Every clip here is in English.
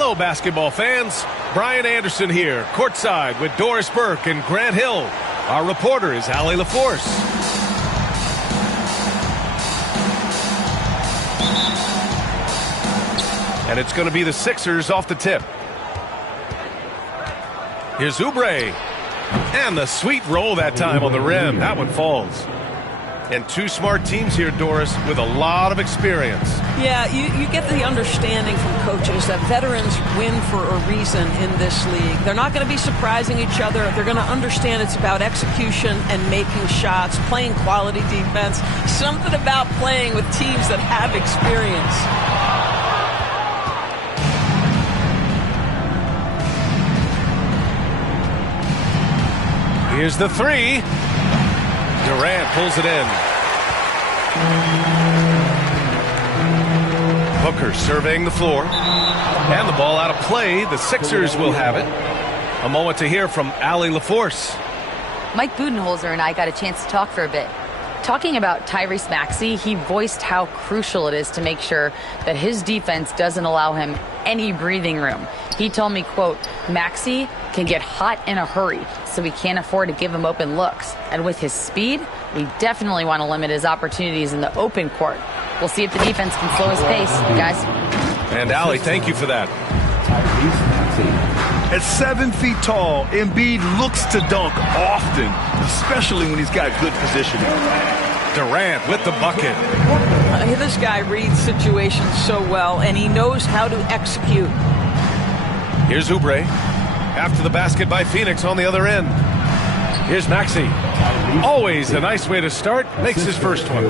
Hello, basketball fans. Brian Anderson here, courtside with Doris Burke and Grant Hill. Our reporter is Allie LaForce. And it's going to be the Sixers off the tip. Here's Oubre. And the sweet roll that time on the rim. That one falls. And two smart teams here, Doris, with a lot of experience. Yeah, you get the understanding from coaches that veterans win for a reason in this league. They're not going to be surprising each other. They're going to understand it's about execution and making shots, playing quality defense. Something about playing with teams that have experience. Here's the three. Durant pulls it in. Booker surveying the floor. And the ball out of play. The Sixers will have it. A moment to hear from Allie LaForce. Mike Budenholzer and I got a chance to talk for a bit. Talking about Tyrese Maxey, he voiced how crucial it is to make sure that his defense doesn't allow him any breathing room. He told me, quote, Maxey can get hot in a hurry, so we can't afford to give him open looks. And with his speed, we definitely want to limit his opportunities in the open court. We'll see if the defense can slow his pace, guys. And Allie, thank you for that. At 7 feet tall, Embiid looks to dunk often, especially when he's got good positioning. Durant with the bucket. This guy reads situations so well, and he knows how to execute. Here's Oubre. After the basket by Phoenix on the other end. Here's Maxey. Always a nice way to start. Makes his first one.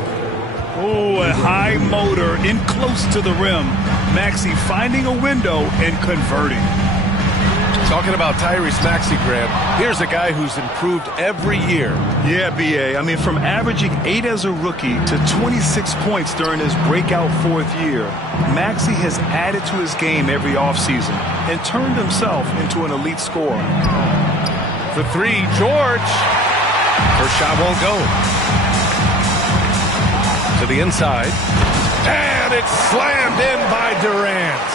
Oh, a high motor in close to the rim. Maxey finding a window and converting. Talking about Tyrese Maxey, Graham, here's a guy who's improved every year. Yeah, B.A. I mean, from averaging 8 as a rookie to 26 points during his breakout 4th year, Maxey has added to his game every offseason and turned himself into an elite scorer. For three, George. First shot won't go. To the inside. And it's slammed in by Durant.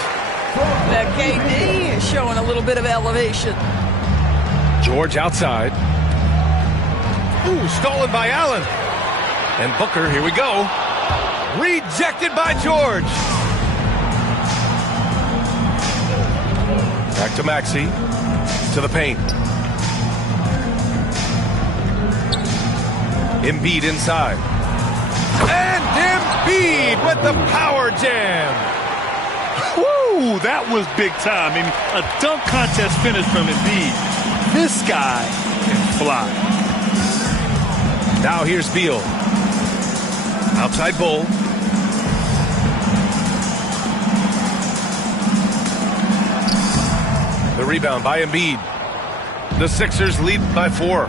That KD is showing a little bit of elevation. George outside. Ooh, stolen by Allen. And Booker, here we go. Rejected by George. Back to Maxey. To the paint. Embiid inside. And Embiid with the power jam. Woo, that was big time. I mean, a dunk contest finish from Embiid. This guy can fly. Now here's Beal. Outside Bull. The rebound by Embiid. The Sixers lead by 4.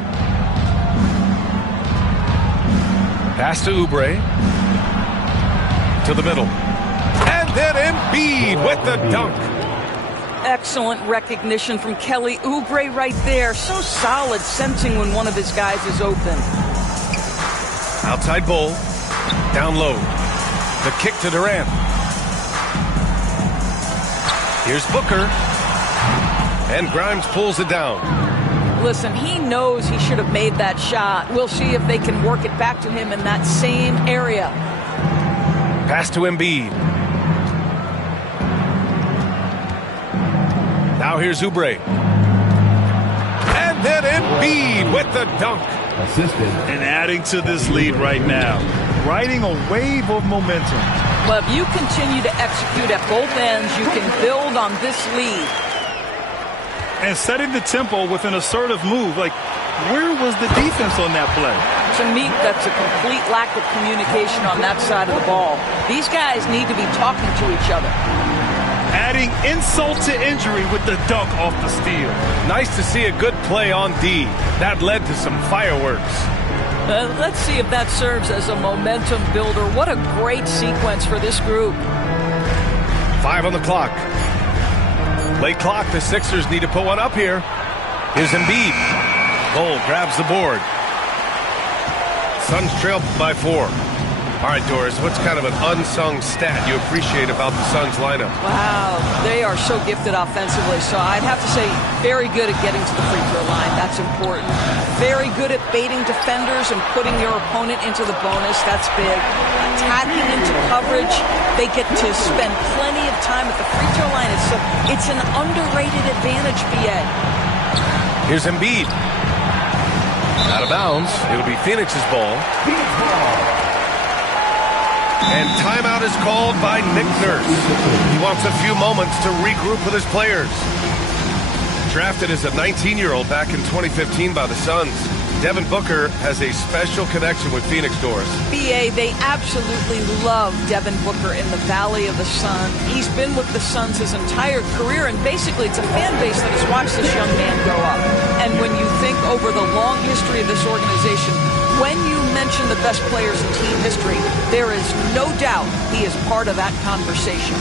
Pass to Oubre. To the middle. And then Embiid with the dunk. Excellent recognition from Kelly Oubre right there. So solid, sensing when one of his guys is open. Outside Bull. Down low. The kick to Durant. Here's Booker. And Grimes pulls it down. Listen, he knows he should have made that shot. We'll see if they can work it back to him in that same area. Pass to Embiid. Now here's Oubre. And then Embiid with the dunk. And adding to this lead right now. Riding a wave of momentum. Well, if you continue to execute at both ends, you can build on this lead. And setting the tempo with an assertive move. Like, where was the defense on that play? To me, that's a complete lack of communication on that side of the ball. These guys need to be talking to each other. Adding insult to injury with the dunk off the steal. Nice to see a good play on D. That led to some fireworks. Let's see if that serves as a momentum builder. What a great sequence for this group. 5 on the clock. Late clock, the Sixers need to put one up here. Here's Embiid. Cole grabs the board. Suns trail by 4. All right, Doris, what's kind of an unsung stat you appreciate about the Suns lineup? Wow, they are so gifted offensively. So I'd have to say very good at getting to the free throw line. That's important. Very good at baiting defenders and putting your opponent into the bonus. That's big. Attacking into coverage. They get to spend plenty of time at the free throw line. It's an underrated advantage, BA. Here's Embiid. Out of bounds. It'll be Phoenix's ball. And timeout is called by Nick Nurse. He wants a few moments to regroup with his players. Drafted as a 19-year-old back in 2015 by the Suns, Devin Booker has a special connection with Phoenix, Doris. BA, they absolutely love Devin Booker in the Valley of the Sun. He's been with the Suns his entire career, and basically it's a fan base that has watched this young man grow up. And when you think over the long history of this organization, when you mention the best players in team history, there is no doubt he is part of that conversation.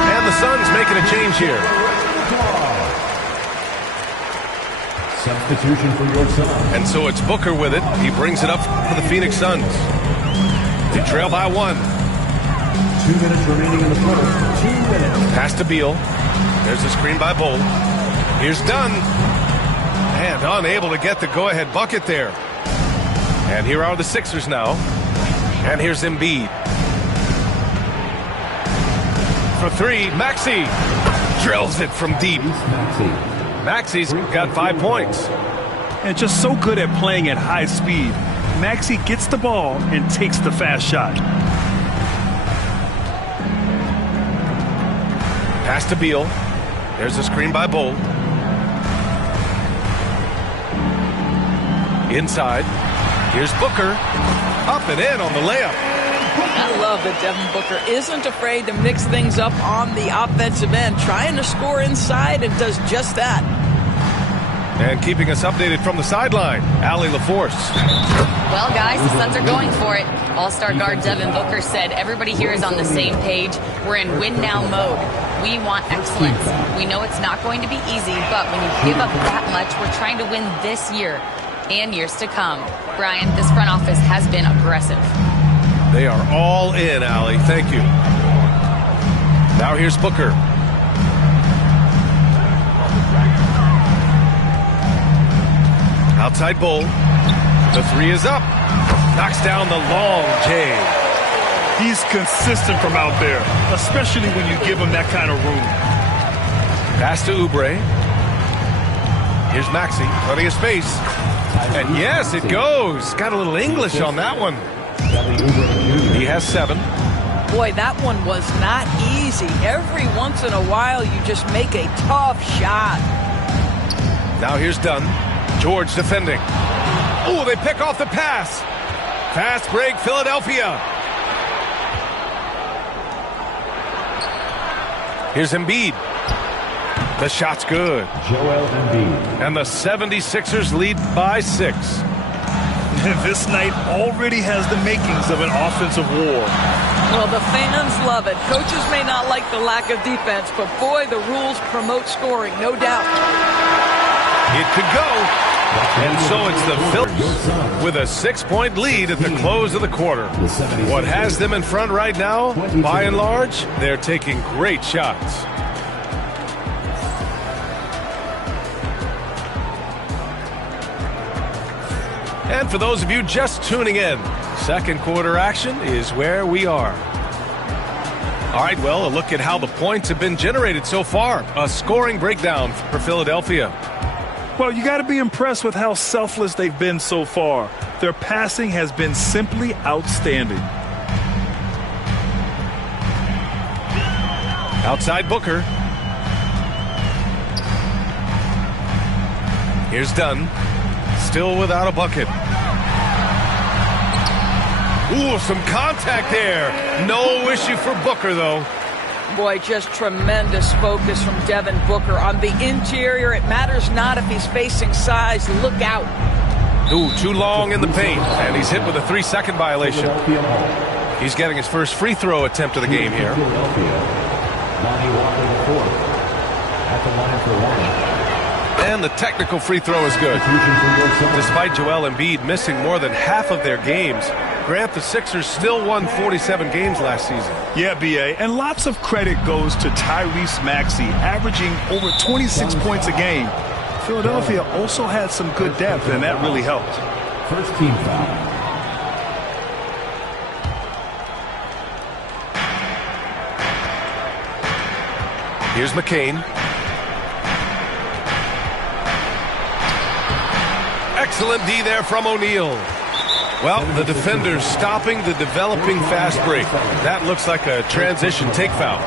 And the Suns making a change here. Substitution for your son. And so it's Booker with it. He brings it up for the Phoenix Suns. They trail by 1. 2 minutes remaining in the first. 2 minutes. Pass to Beal. There's a screen by Bull. Here's Dunn. And unable to get the go-ahead bucket there. And here are the Sixers now. And here's Embiid. For 3, Maxey. Drills it from deep. Maxey's got 5 points. And just so good at playing at high speed. Maxey gets the ball and takes the fast shot. Pass to Beal. There's a screen by Bull. Inside. Here's Booker. Up and in on the layup. I love that Devin Booker isn't afraid to mix things up on the offensive end, trying to score inside, and does just that. And keeping us updated from the sideline, Allie LaForce. Well, guys, the Suns are going for it. All-star guard Devin Booker said everybody here is on the same page. We're in win-now mode. We want excellence. We know it's not going to be easy, but when you give up that much, we're trying to win this year and years to come. Brian, this front office has been aggressive. They are all in, Allie. Thank you. Now here's Booker. Outside Bull. The 3 is up. Knocks down the long J. He's consistent from out there, especially when you give him that kind of room. Pass to Oubre. Here's Maxey. Plenty of space. And yes, it goes. Got a little English on that one. He has 7. Boy, that one was not easy. Every once in a while, you just make a tough shot. Now here's Dunn. George defending. Oh, they pick off the pass. Fast break, Philadelphia. Here's Embiid. The shot's good. Joel Embiid. And the 76ers lead by 6. This night already has the makings of an offensive war. Well, the fans love it. Coaches may not like the lack of defense, but boy, the rules promote scoring, no doubt. It could go. And so it's the Phillies with a 6-point lead at the close of the quarter. What has them in front right now, by and large, they're taking great shots. And for those of you just tuning in, second quarter action is where we are. All right, well, a look at how the points have been generated so far. A scoring breakdown for Philadelphia. Well, you got to be impressed with how selfless they've been so far. Their passing has been simply outstanding. Outside Booker. Here's Dunn. Still without a bucket. Ooh, some contact there. No issue for Booker, though. Boy, just tremendous focus from Devin Booker on the interior. It matters not if he's facing size. Look out. Ooh, too long in the paint. And he's hit with a 3-second violation. He's getting his first free throw attempt of the game here. Lonnie Walker IV. At the line for one. And the technical free throw is good. Despite Joel Embiid missing more than half of their games, Grant, the Sixers still won 47 games last season. Yeah, B.A., and lots of credit goes to Tyrese Maxey, averaging over 26 points a game. Philadelphia also had some good depth, and that really helped. First team foul. Here's McCain. Excellent D there from O'Neal. Well, the defender's stopping the developing fast break. That looks like a transition take foul.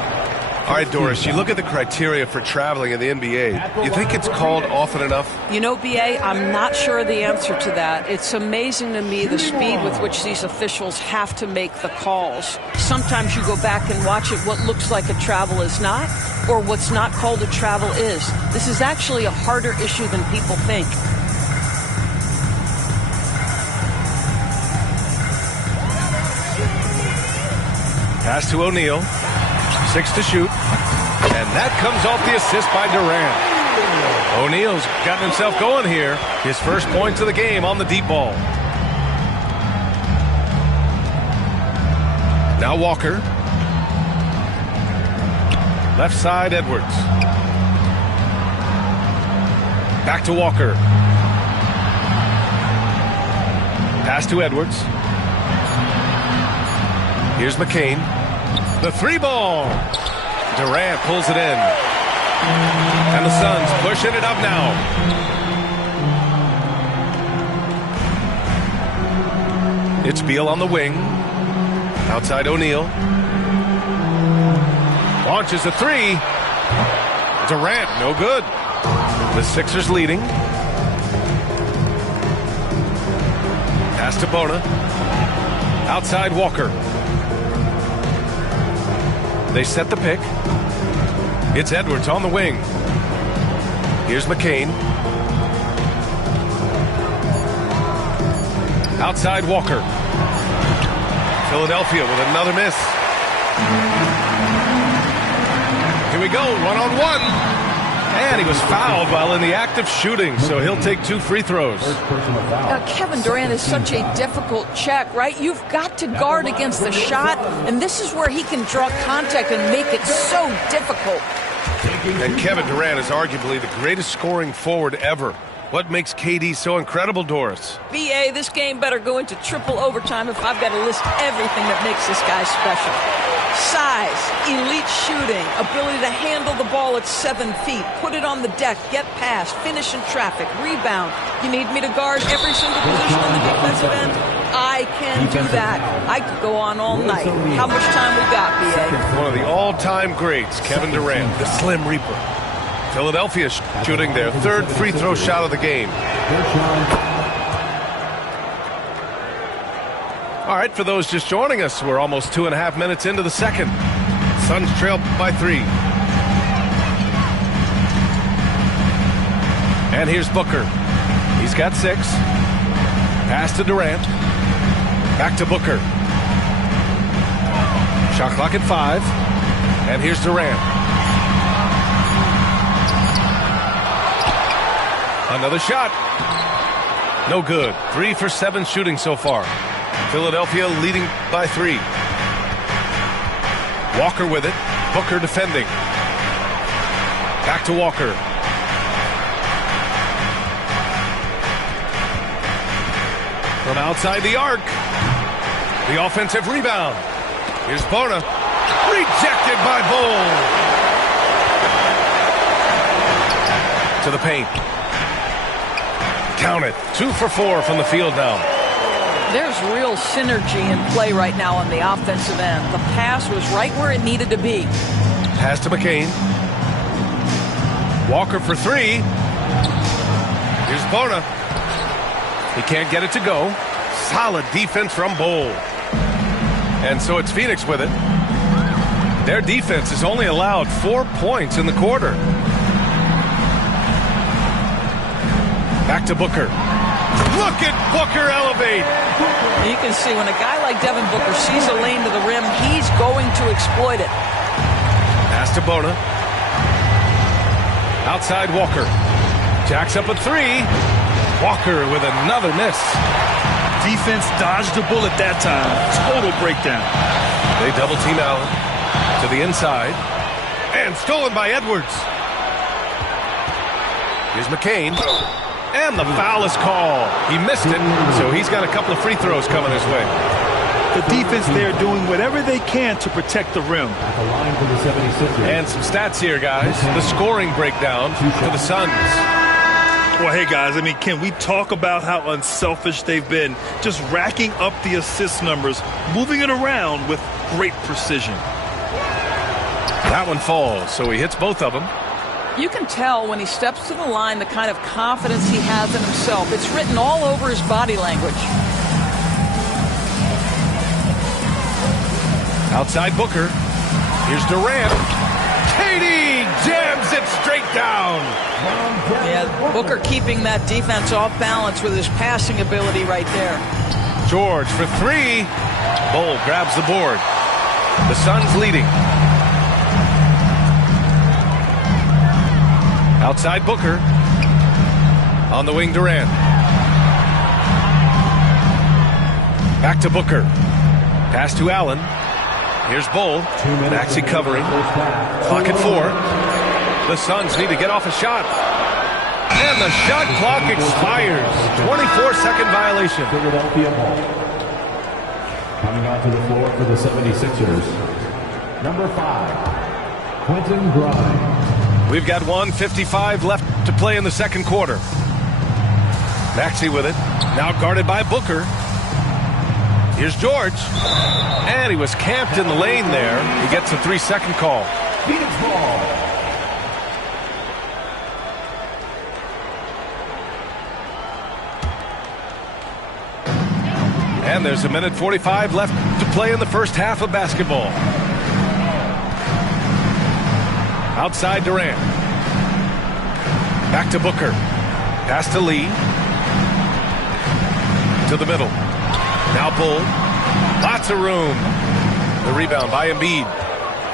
All right, Doris, you look at the criteria for traveling in the NBA. You think it's called often enough? You know, B.A., I'm not sure the answer to that. It's amazing to me the speed with which these officials have to make the calls. Sometimes you go back and watch it, what looks like a travel is not, or what's not called a travel is. This is actually a harder issue than people think. Pass to O'Neal. 6 to shoot. And that comes off the assist by Durant. O'Neal's gotten himself going here. His first points of the game on the deep ball. Now Walker. Left side, Edwards. Back to Walker. Pass to Edwards. Here's McCain. The three ball. Durant pulls it in. And the Suns pushing it up now. It's Beal on the wing. Outside O'Neal. Launches a three. Durant, no good. The Sixers leading. Pass to Bona. Outside Walker. They set the pick. It's Edwards on the wing. Here's McCain. Outside Walker. Philadelphia with another miss. Here we go, one-on-one. And he was fouled while in the act of shooting, so he'll take 2 free throws. Kevin Durant is such a difficult check, right? You've got to guard against the shot, and this is where he can draw contact and make it so difficult. And Kevin Durant is arguably the greatest scoring forward ever. What makes KD so incredible, Doris? B.A., this game better go into triple overtime if I've got to list everything that makes this guy special. Size, elite shooting, ability to handle the ball at 7 feet, put it on the deck, get past, finish in traffic, rebound. You need me to guard every single position on the defensive end? I can do that. I could go on all night. How much time we got, B.A.? One of the all-time greats, Kevin Durant, the Slim Reaper. Philadelphia shooting their 3rd free throw shot of the game. All right, for those just joining us, we're almost 2.5 minutes into the second. Suns trail by 3. And here's Booker. He's got 6. Pass to Durant. Back to Booker. Shot clock at 5. And here's Durant. Another shot. No good. 3 for 7 shooting so far. Philadelphia leading by 3. Walker with it. Booker defending. Back to Walker. From outside the arc. The offensive rebound. Here's Bona. Rejected by Bull. To the paint. Count it. 2 for 4 from the field now. There's real synergy in play right now on the offensive end. The pass was right where it needed to be. Pass to McCain. Walker for 3. Here's Bona. He can't get it to go. Solid defense from Bull. And so it's Phoenix with it. Their defense has only allowed 4 points in the quarter. Back to Booker. Look at Booker elevate. You can see when a guy like Devin Booker sees a lane to the rim, he's going to exploit it. Pass to Bona. Outside Walker. Jacks up a three. Walker with another miss. Defense dodged the bullet that time. Total breakdown. They double team Allen to the inside. And stolen by Edwards. Here's McCain. And the foul is called. He missed it, so he's got a couple of free throws coming his way. The defense there doing whatever they can to protect the rim. At the line for the 76ers. And some stats here, guys. The scoring breakdown for the Suns. Well, hey, guys, I mean, can we talk about how unselfish they've been? Just racking up the assist numbers, moving it around with great precision. That one falls, so he hits both of them. You can tell when he steps to the line the kind of confidence he has in himself. It's written all over his body language. Outside Booker. Here's Durant. KD jams it straight down. Yeah, Booker keeping that defense off balance with his passing ability right there. George for three. Bull grabs the board. The Suns leading. Outside Booker. On the wing, Durant. Back to Booker. Pass to Allen. Here's Bull. Maxey covering. Clock at 4. The Suns need to get off a shot. And the shot clock expires. 24-second violation. Philadelphia ball. Coming onto the floor for the 76ers. Number 5, Quentin Grimes. We've got 1:55 left to play in the second quarter. Maxey with it. Now guarded by Booker. Here's George. And he was camped in the lane there. He gets a 3-second call. Phoenix ball. And there's 1:45 left to play in the first half of basketball. Outside Durant. Back to Booker. Pass to Lee. To the middle. Now Bull. Lots of room. The rebound by Embiid.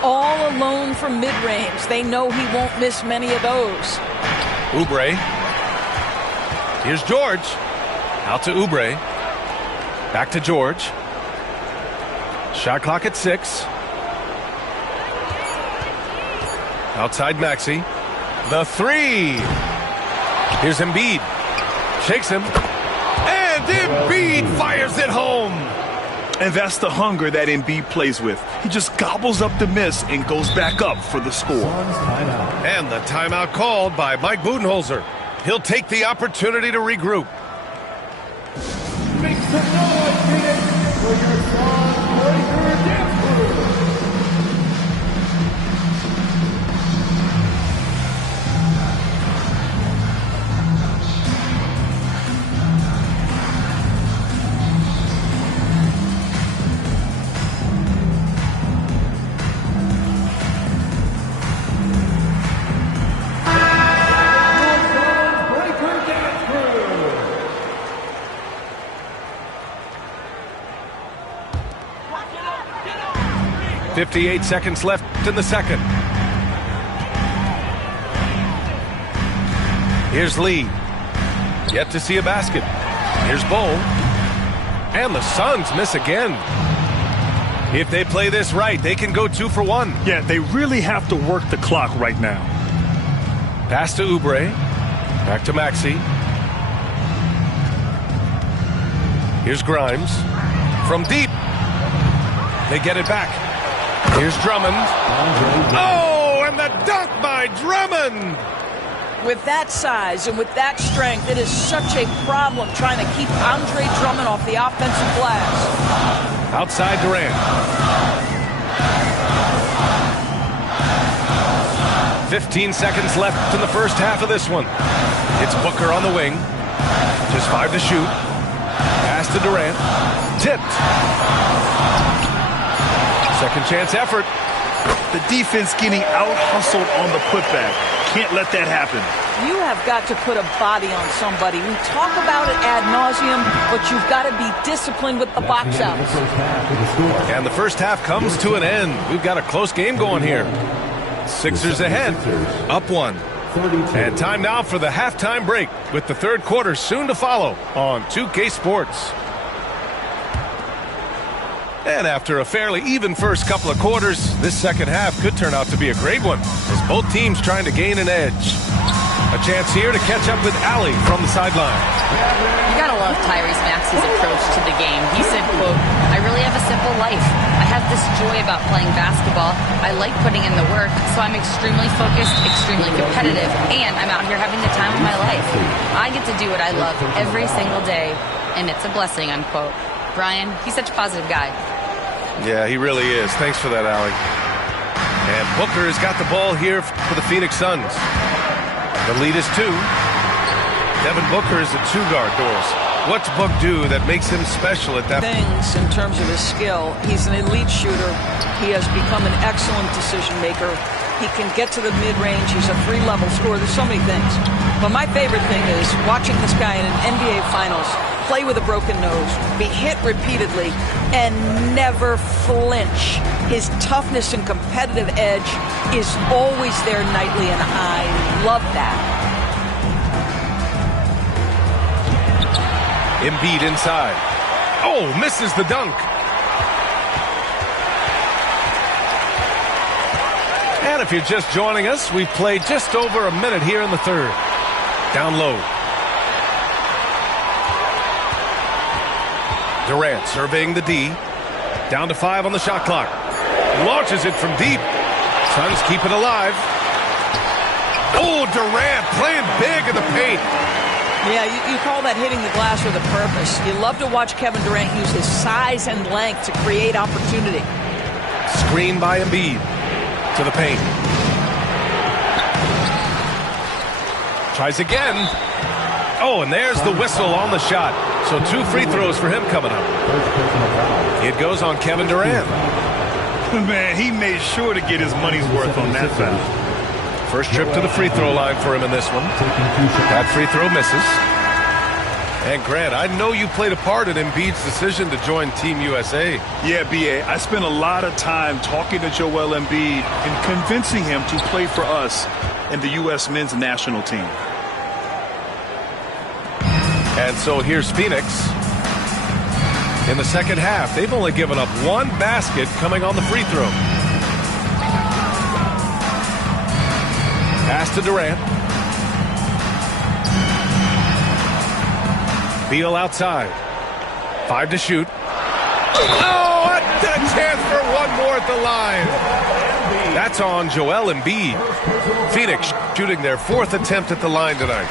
All alone from mid-range. They know he won't miss many of those. Oubre. Here's George. Out to Oubre. Back to George. Shot clock at 6. Outside Maxey. The 3. Here's Embiid. Shakes him. And Embiid fires it home. And that's the hunger that Embiid plays with. He just gobbles up the miss and goes back up for the score. Timeout. And the timeout called by Mike Budenholzer. He'll take the opportunity to regroup. Make some noise, Phoenix, for your Suns Breaker Dance Crew. Breaker Dance Crew. 58 seconds left in the second. Here's Lee. Yet to see a basket. Here's Bull. And the Suns miss again. If they play this right, they can go 2 for 1. Yeah, they really have to work the clock right now. Pass to Oubre. Back to Maxey. Here's Grimes. From deep. They get it back. Here's Drummond. Oh, and the dunk by Drummond. With that size and with that strength, it is such a problem trying to keep Andre Drummond off the offensive glass. Outside Durant. 15 seconds left in the first half of this one. It's Booker on the wing. Just 5 to shoot. Pass to Durant. Tipped. Second chance effort. The defense getting out-hustled on the putback. Can't let that happen. You have got to put a body on somebody. We talk about it ad nauseum, but you've got to be disciplined with the box That's the end of outs. the first half for the score. And the first half comes to an end. We've got a close game going here. Sixers ahead, up 1. And time now for the halftime break, with the third quarter soon to follow on 2K Sports. And after a fairly even first couple of quarters, this second half could turn out to be a great one, as both teams trying to gain an edge. A chance here to catch up with Allie from the sideline. You gotta love Tyrese Maxey's approach to the game. He said, quote, "I really have a simple life. I have this joy about playing basketball. I like putting in the work, so I'm extremely focused, extremely competitive, and I'm out here having the time of my life. I get to do what I love every single day, and it's a blessing," unquote. Brian, he's such a positive guy. Yeah, he really is. Thanks for that, Allie. And Booker has got the ball here for the Phoenix Suns. The lead is 2. Devin Booker is a 2-guard, Doris. What's Book do that makes him special at that? Things in terms of his skill. He's an elite shooter. He has become an excellent decision maker. He can get to the mid-range. He's a 3-level scorer. There's so many things. But my favorite thing is watching this guy in an NBA Finals play with a broken nose, be hit repeatedly, and never flinch. His toughness and competitive edge is always there nightly, and I love that. Embiid inside. Oh, misses the dunk. And if you're just joining us, we've played just over a minute here in the third. Down low. Durant surveying the D. Down to 5 on the shot clock. Launches it from deep. Suns keep it alive. Oh, Durant playing big in the paint. Yeah, you call that hitting the glass with a purpose. You love to watch Kevin Durant use his size and length to create opportunity. Screen by Embiid. To the paint. Tries again. Oh, and there's the whistle on the shot. So 2 free throws for him coming up. It goes on Kevin Durant. Man, he made sure to get his money's worth on that foul. First trip to the free throw line for him in this one. That free throw misses. And Grant, I know you played a part in Embiid's decision to join Team USA. Yeah, B.A., I spent a lot of time talking to Joel Embiid and convincing him to play for us in the U.S. men's national team. And so here's Phoenix. In the second half, they've only given up 1 basket coming on the free throw. Pass to Durant. Beal outside. 5 to shoot. Oh, a chance for 1 more at the line. That's on Joel Embiid. Phoenix shooting their 4th attempt at the line tonight.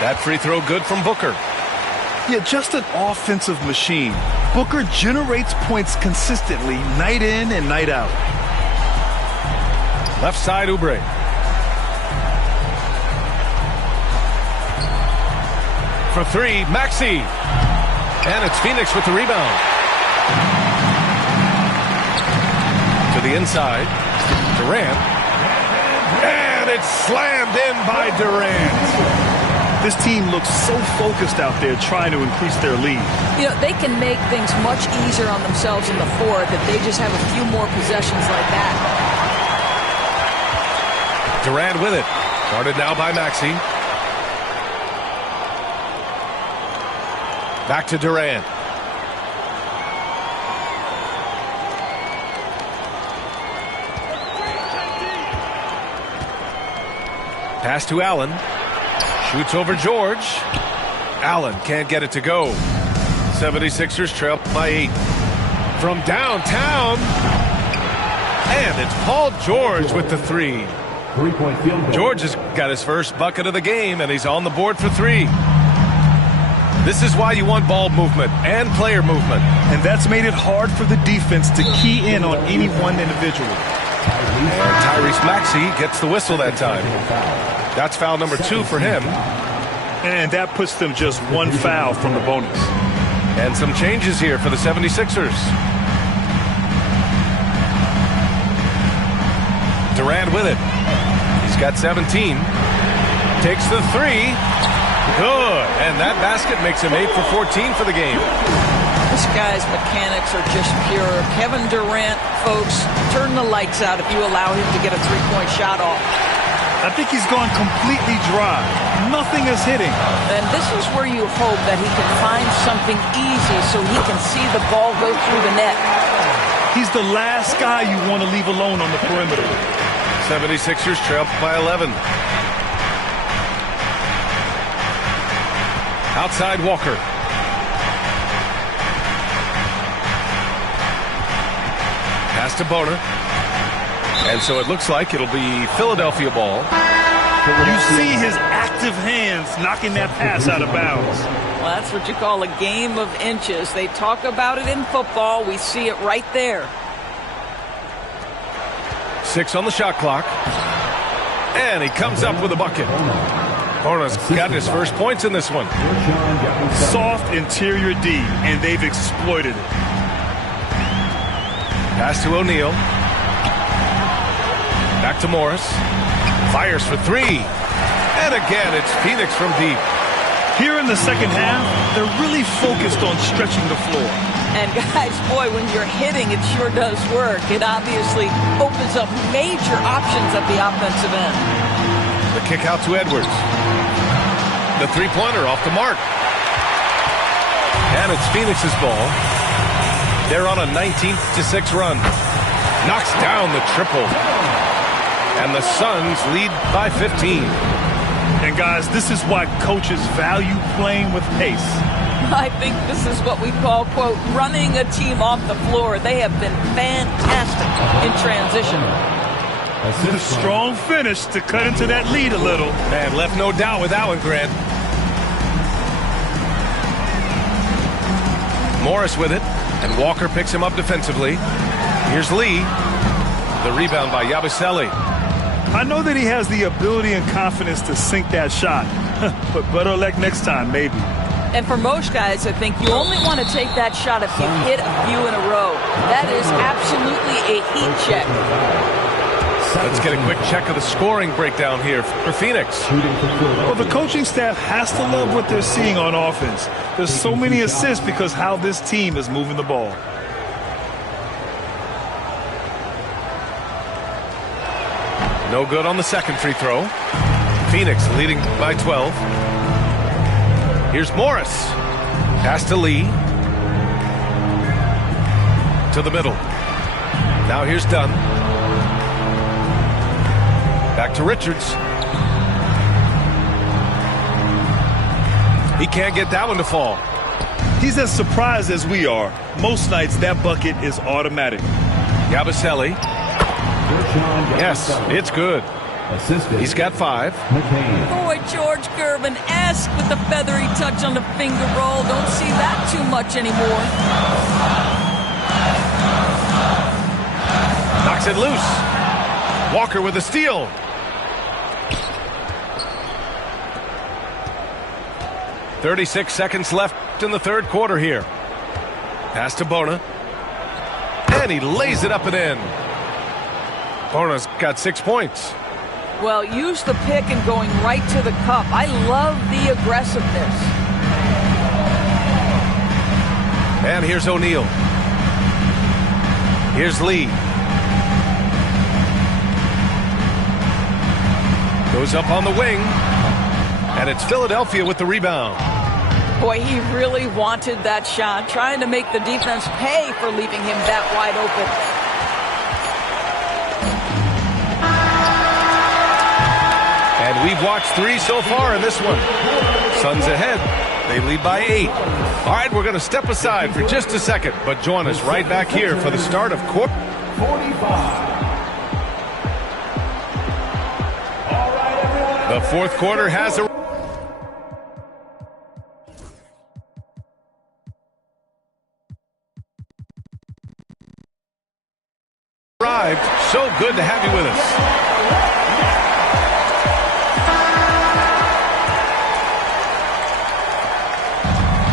That free throw good from Booker. Yeah, just an offensive machine. Booker generates points consistently, night in and night out. Left side, Oubre. For 3, Maxey. And it's Phoenix with the rebound. To the inside, Durant. And it's slammed in by Durant. This team looks so focused out there trying to increase their lead. You know, they can make things much easier on themselves in the fourth if they just have a few more possessions like that. Durant with it. Guarded now by Maxey. Back to Durant. Pass to Allen. Shoots over George. Allen can't get it to go. 76ers trail by 8. From downtown. And it's Paul George with the 3. Three-point field goal. George has got his first bucket of the game, and he's on the board for 3. This is why you want ball movement and player movement. And that's made it hard for the defense to key in on any one individual. And Tyrese Maxey gets the whistle that time. That's foul number 2 for him. And that puts them just 1 foul from the bonus. And some changes here for the 76ers. Durant with it. He's got 17. Takes the 3. Good. And that basket makes him 8 for 14 for the game. This guy's mechanics are just pure. Kevin Durant, folks, turn the lights out if you allow him to get a three-point shot off. I think he's gone completely dry. Nothing is hitting. And this is where you hope that he can find something easy so he can see the ball go through the net. He's the last guy you want to leave alone on the perimeter. 76ers trail by 11. Outside Walker. Pass to Bona. And so it looks like it'll be Philadelphia ball. You see his active hands knocking that pass out of bounds. Well, that's what you call a game of inches. They talk about it in football. We see it right there. 6 on the shot clock. And he comes up with a bucket. Bona's got his first points in this one. Soft interior D, and they've exploited it. Pass to O'Neal. Back to Morris. Fires for three. And again, it's Phoenix from deep. Here in the second half, they're really focused on stretching the floor. And guys, boy, when you're hitting, it sure does work. It obviously opens up major options at the offensive end. The kick out to Edwards. The three-pointer off the mark. And it's Phoenix's ball. They're on a 19-6 run. Knocks down the triple. And the Suns lead by 15. And guys, this is why coaches value playing with pace. I think this is what we call, quote, running a team off the floor. They have been fantastic in transition. A strong finish to cut into that lead a little. Man, left no doubt with that one, Grant. Morris with it, and Walker picks him up defensively. Here's Lee. The rebound by Yabusele. I know that he has the ability and confidence to sink that shot, but better luck next time, maybe. And for most guys, I think you only want to take that shot if you hit a few in a row. That is absolutely a heat check. Let's get a quick check of the scoring breakdown here for Phoenix. Well, the coaching staff has to love what they're seeing on offense. There's so many assists because how this team is moving the ball. No good on the second free throw. Phoenix leading by 12. Here's Morris. Pass to Lee. To the middle. Now here's Dunn. Back to Richards. He can't get that one to fall. He's as surprised as we are. Most nights that bucket is automatic. Yabusele. Yes, it's good. He's got 5. Boy, George Gervin-esque with the feathery touch on the finger roll. Don't see that too much anymore. Knocks it loose. Walker with a steal. .36 seconds left in the third quarter here. Pass to Bona. And he lays it up and in. Bona's got 6 points. Well, use the pick and going right to the cup. I love the aggressiveness. And here's O'Neal. Here's Lee. Goes up on the wing. And it's Philadelphia with the rebound. Boy, he really wanted that shot, trying to make the defense pay for leaving him that wide open. And we've watched 3 so far in this one. Suns ahead. They lead by 8. All right, we're going to step aside for just a second, but join us right back here for the start of quarter 45. The fourth quarter has arrived. So good to have you with us.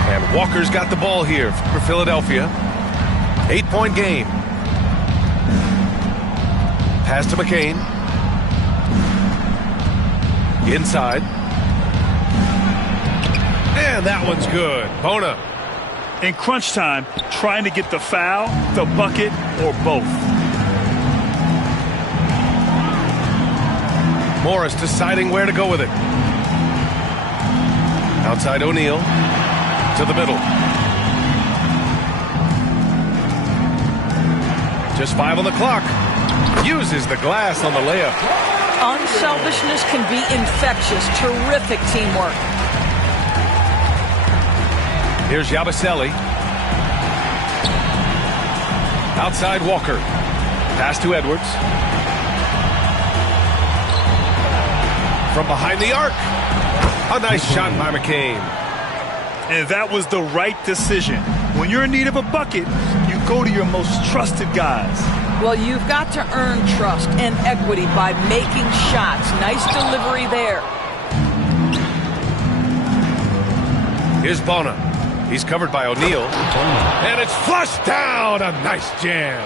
And Walker's got the ball here for Philadelphia. 8-point game. Pass to McCain. Inside. And that one's good. Bona. In crunch time, trying to get the foul, the bucket, or both. Morris deciding where to go with it. Outside O'Neal to the middle. Just 5 on the clock. Uses the glass on the layup. Unselfishness can be infectious. Terrific teamwork. Here's Yabusele. Outside Walker. Pass to Edwards. From behind the arc. A nice shot by McCain. And that was the right decision. When you're in need of a bucket, you go to your most trusted guys. Well, you've got to earn trust and equity by making shots. Nice delivery there. Here's Bona. He's covered by O'Neal. And it's flushed down. A nice jam.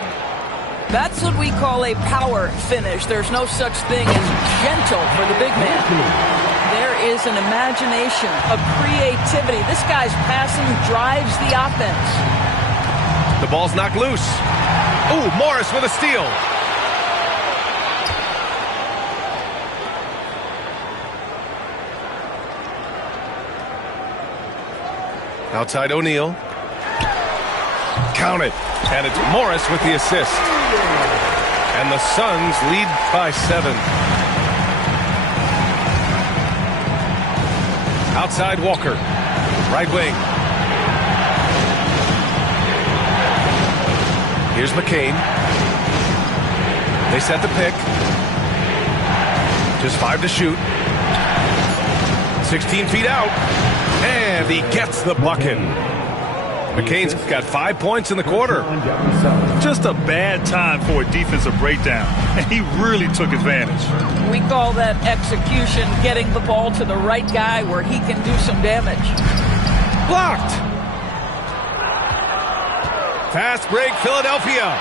That's what we call a power finish. There's no such thing as gentle for the big man. There is an imagination, a creativity. This guy's passing drives the offense. The ball's knocked loose. Ooh, Morris with a steal. Outside O'Neal. Count it. And it's Morris with the assist. And the Suns lead by 7. Outside Walker. Right wing. Here's McCain. They set the pick. Just 5 to shoot. 16 feet out. And he gets the bucket. McCain's got 5 points in the quarter. Just a bad time for a defensive breakdown. And he really took advantage. We call that execution, getting the ball to the right guy where he can do some damage. Blocked. Fast break, Philadelphia.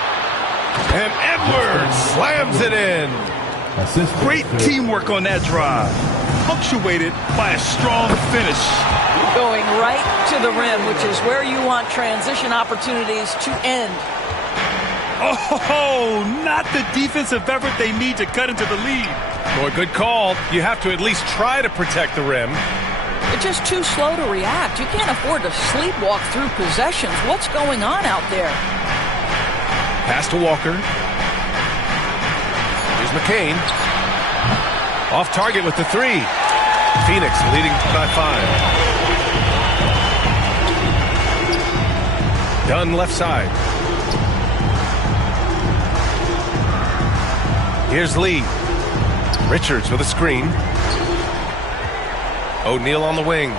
And Edwards slams it in. Great teamwork on that drive. Punctuated by a strong finish. Going right to the rim, which is where you want transition opportunities to end. Oh, not the defensive effort they need to cut into the lead. Boy, good call. You have to at least try to protect the rim. It's just too slow to react. You can't afford to sleepwalk through possessions. What's going on out there? Pass to Walker. Here's McCain. Off target with the 3. Phoenix leading by 5. Dunn left side. Here's Lee. Richards with a screen. O'Neal on the wing.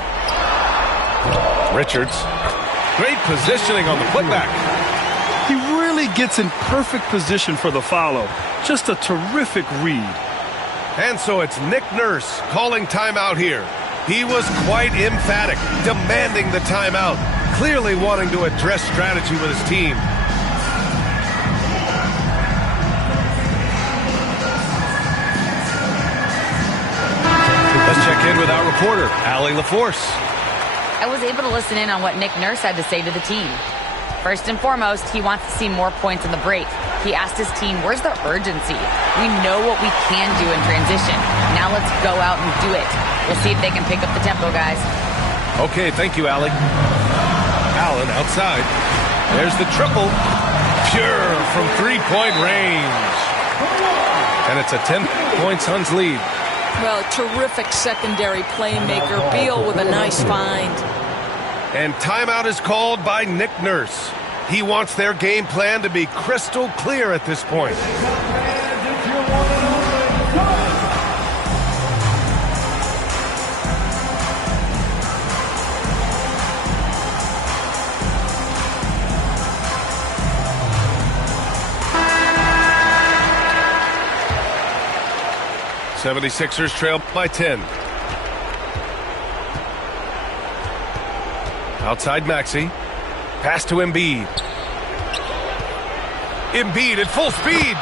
Richards. Great positioning on the putback. He really gets in perfect position for the follow. Just a terrific read. And so it's Nick Nurse calling timeout here. He was quite emphatic, demanding the timeout, clearly wanting to address strategy with his team. Let's check in with our reporter, Allie LaForce. I was able to listen in on what Nick Nurse had to say to the team. First and foremost, he wants to see more points in the break. He asked his team, where's the urgency? We know what we can do in transition. Now let's go out and do it. We'll see if they can pick up the tempo, guys. Okay, thank you, Allie. Allen outside. There's the triple. Pure from three-point range. And it's a 10-point Suns lead. Well, terrific secondary playmaker. Beal with a nice find. And timeout is called by Nick Nurse. He wants their game plan to be crystal clear at this point. '76ers trail by 10. Outside Maxey. Pass to Embiid. Embiid at full speed.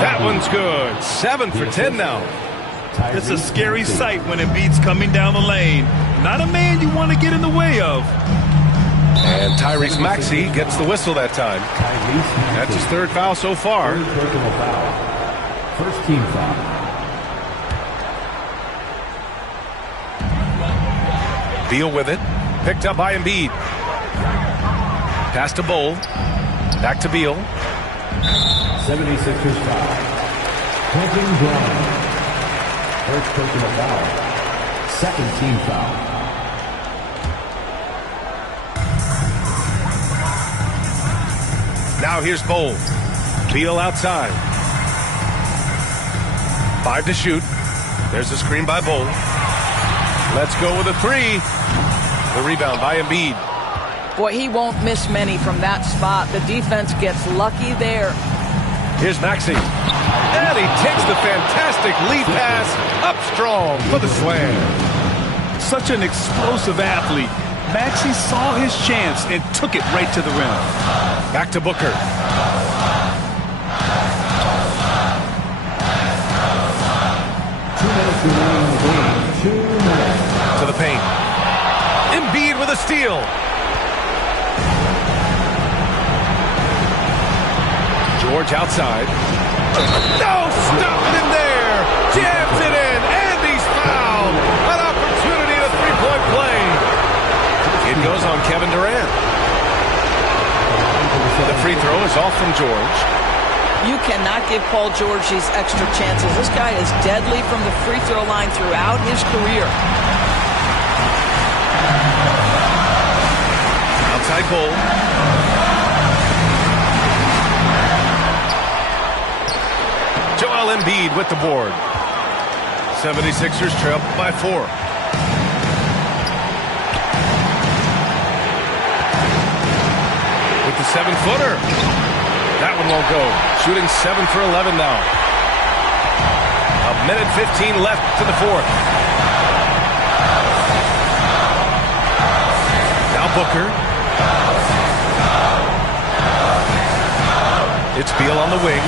That one's good. 7 for 10 now. It's a scary sight when Embiid's coming down the lane. Not a man you want to get in the way of. And Tyrese Maxey gets the whistle that time. That's his third foul so far. Personal foul. First team foul. Beal with it. Picked up by Embiid. Pass to Bol. Back to Beal. 76ers foul. Kevin Durant. First personal foul. Second team foul. Now here's Bol. Beal outside. 5 to shoot. There's a screen by Bol. Let's go with a 3. The rebound by Embiid. Boy, he won't miss many from that spot. The defense gets lucky there. Here's Maxey. And he takes the fantastic lead pass up strong for the slam. Such an explosive athlete. Maxey saw his chance and took it right to the rim. Back to Booker. 2 minutes remaining in the game. 2 minutes. To the paint. Embiid with a steal. George outside. No, stop it in there. Jams it in, and he's fouled. An opportunity at a three-point play. It goes on Kevin Durant. The free throw is off from George. You cannot give Paul George these extra chances. This guy is deadly from the free throw line throughout his career. Outside Bol. Joel Embiid with the board. 76ers trail by 4. With the 7-footer. That one won't go. Shooting 7 for 11 now. 1:15 left to the 4th. Now Booker. It's Beal on the wing.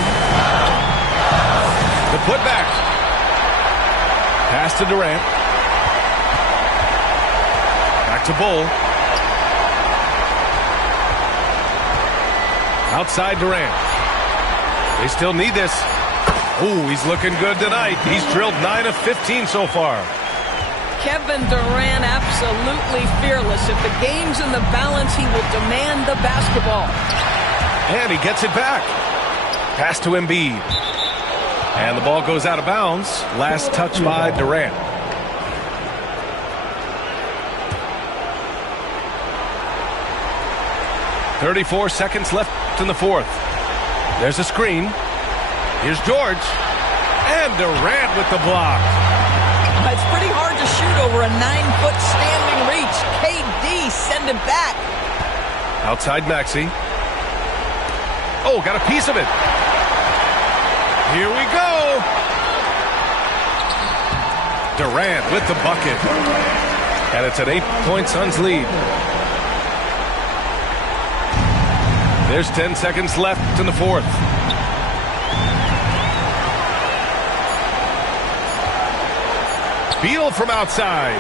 The putback. Pass to Durant. Back to Bol. Outside Durant. They still need this. Ooh, he's looking good tonight. He's drilled 9 of 15 so far. Kevin Durant absolutely fearless. If the game's in the balance, he will demand the basketball. And he gets it back. Pass to Embiid. And the ball goes out of bounds. Last touch by Durant. .34 seconds left in the 4th. There's a screen. Here's George. And Durant with the block. It's pretty hard to shoot over a 9-foot standing reach. KD send it back. Outside Maxey. Oh, got a piece of it. Here we go. Durant with the bucket. And it's an 8-point Suns lead. There's 10 seconds left in the 4th. Beal from outside.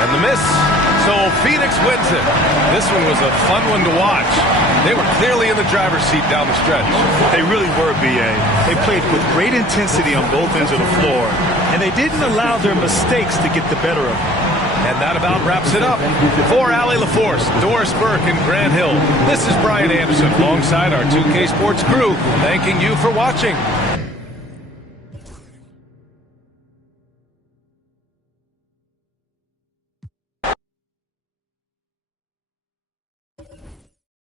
And the miss. So Phoenix wins it. This one was a fun one to watch. They were clearly in the driver's seat down the stretch. They really were, B.A. They played with great intensity on both ends of the floor, and they didn't allow their mistakes to get the better of them. And that about wraps it up. For Allie LaForce, Doris Burke, and Grant Hill, this is Brian Anderson alongside our 2K Sports crew, thanking you for watching.